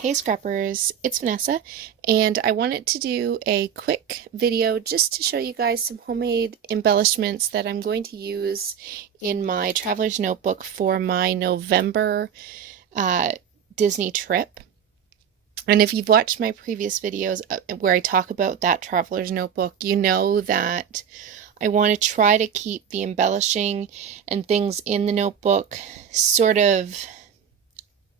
Hey Scrappers, it's Vanessa, and I wanted to do a quick video just to show you guys some homemade embellishments that I'm going to use in my traveler's notebook for my November Disney trip. And if you've watched my previous videos where I talk about that traveler's notebook, you know that I want to try to keep the embellishing and things in the notebook sort of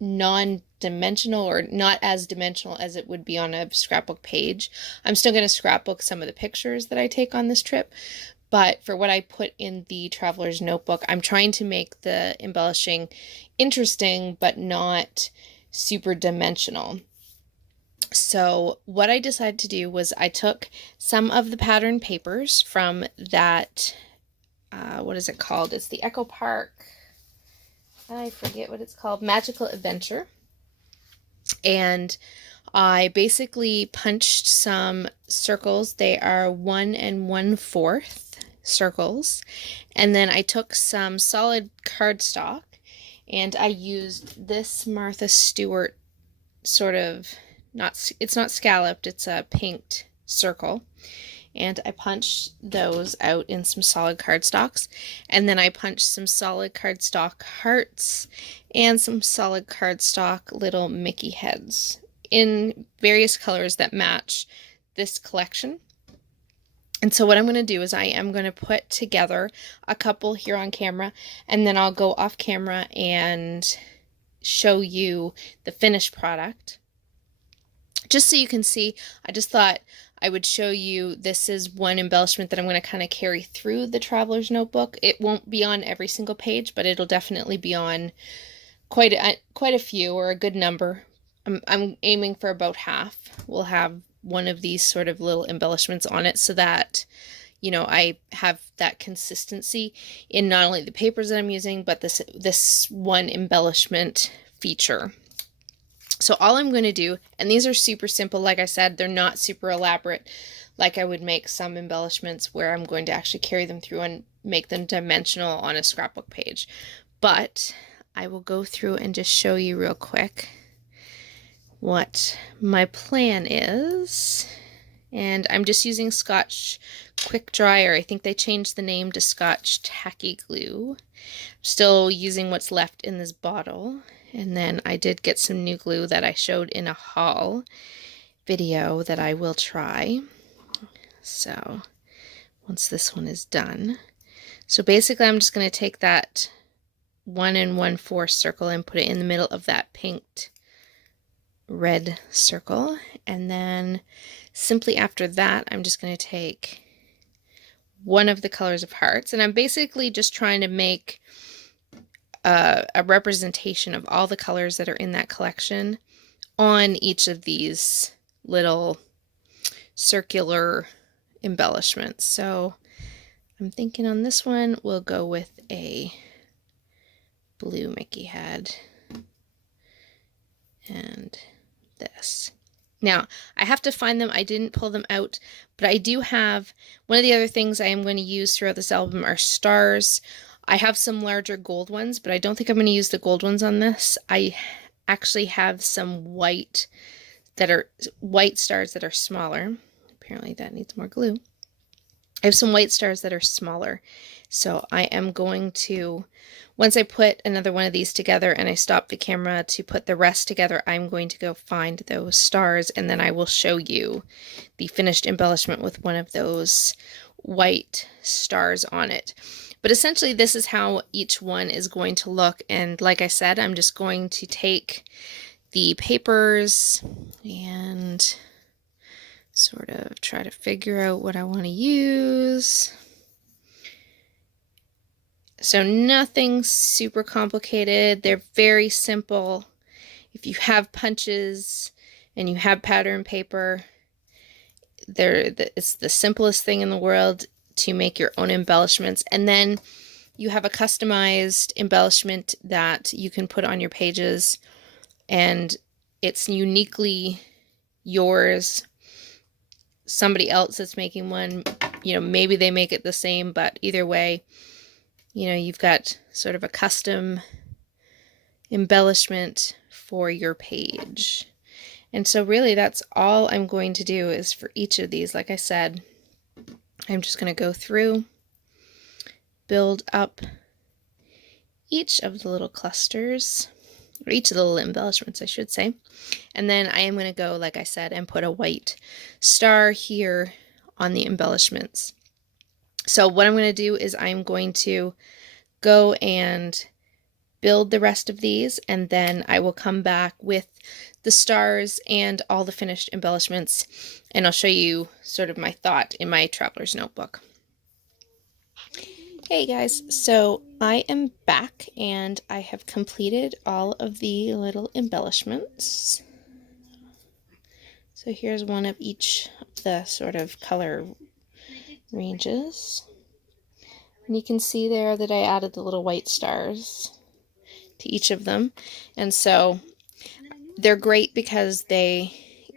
non-dimensional or not as dimensional as it would be on a scrapbook page. I'm still going to scrapbook some of the pictures that I take on this trip, but for what I put in the traveler's notebook, I'm trying to make the embellishing interesting but not super dimensional. So what I decided to do was I took some of the pattern papers from that, what is it called? It's the Echo Park, I forget what it's called, Magical Adventure. And I basically punched some circles. They are 1 1/4 circles. And then I took some solid cardstock and I used this Martha Stewart sort of, it's not scalloped, it's a pinked circle. And I punched those out in some solid cardstocks, and then I punched some solid cardstock hearts and some solid cardstock little Mickey heads in various colors that match this collection. And so what I'm going to do is I am going to put together a couple here on camera, and then I'll go off camera and show you the finished product. Just so you can see, I just thought I would show you this is one embellishment that I'm going to kind of carry through the traveler's notebook. It won't be on every single page, but it'll definitely be on quite a few, or a good number. I'm aiming for about half. We'll have one of these sort of little embellishments on it so that, you know, I have that consistency in not only the papers that I'm using, but this one embellishment feature. So all I'm going to do, and these are super simple, like I said, they're not super elaborate like I would make some embellishments where I'm going to actually carry them through and make them dimensional on a scrapbook page. But I will go through and just show you real quick what my plan is. And I'm just using Scotch Quick Dryer. I think they changed the name to Scotch Tacky Glue. I'm still using what's left in this bottle. And then I did get some new glue that I showed in a haul video that I will try. So once this one is done. So basically I'm just going to take that 1 1/4 circle and put it in the middle of that pinked red circle. And then simply after that, I'm just going to take one of the colors of hearts. And I'm basically just trying to make a representation of all the colors that are in that collection on each of these little circular embellishments. So I'm thinking on this one we'll go with a blue Mickey head and this. Now, I have to find them. I didn't pull them out, but I do have, one of the other things I am going to use throughout this album are stars. I have some larger gold ones, but I don't think I'm going to use the gold ones on this. I actually have some white stars that are smaller. Apparently that needs more glue. I have some white stars that are smaller. So I am going to, once I put another one of these together and I stop the camera to put the rest together, I'm going to go find those stars, and then I will show you the finished embellishment with one of those white stars on it. But essentially this is how each one is going to look. And like I said, I'm just going to take the papers and sort of try to figure out what I want to use. So nothing super complicated. They're very simple. If you have punches and you have pattern paper, it's the simplest thing in the world to make your own embellishments. And then you have a customized embellishment that you can put on your pages, and it's uniquely yours. Somebody else that's making one, you know, maybe they make it the same, but either way, you know, you've got sort of a custom embellishment for your page. And so really that's all I'm going to do is for each of these. Like I said, I'm just going to go through, build up each of the little clusters, or each of the little embellishments, I should say. And then I am going to go, like I said, and put a white star here on the embellishments. So what I'm going to do is I'm going to go and build the rest of these, and then I will come back with the stars and all the finished embellishments, and I'll show you sort of my thought in my traveler's notebook. Hey guys, so I am back and I have completed all of the little embellishments. So here's one of each of the sort of color ranges. And you can see there that I added the little white stars to each of them. And so they're great because they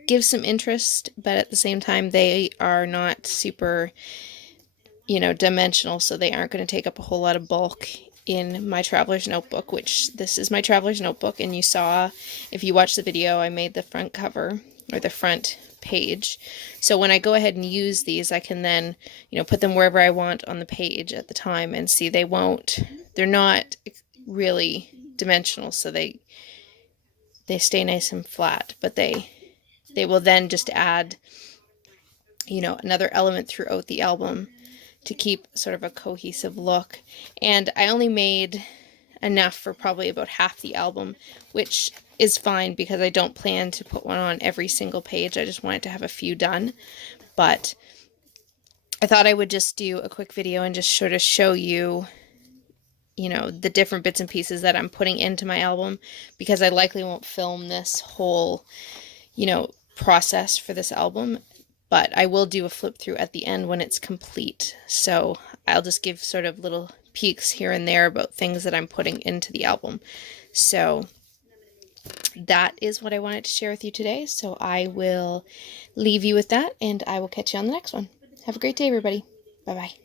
give some interest, but at the same time they are not super, you know, dimensional, so they aren't going to take up a whole lot of bulk in my traveler's notebook, which this is my traveler's notebook. And you saw, if you watched the video, I made the front cover, or the front page. So when I go ahead and use these, I can then, you know, put them wherever I want on the page at the time, and see they're not really dimensional, so they stay nice and flat, but they will then just add, you know, another element throughout the album to keep sort of a cohesive look. And I only made enough for probably about half the album, which is fine because I don't plan to put one on every single page. I just wanted to have a few done. But I thought I would just do a quick video and just sort of show you, you know, the different bits and pieces that I'm putting into my album, because I likely won't film this whole, you know, process for this album. But I will do a flip through at the end when it's complete. So I'll just give sort of little peeks here and there about things that I'm putting into the album. So that is what I wanted to share with you today. So I will leave you with that, and I will catch you on the next one. Have a great day, everybody. Bye-bye.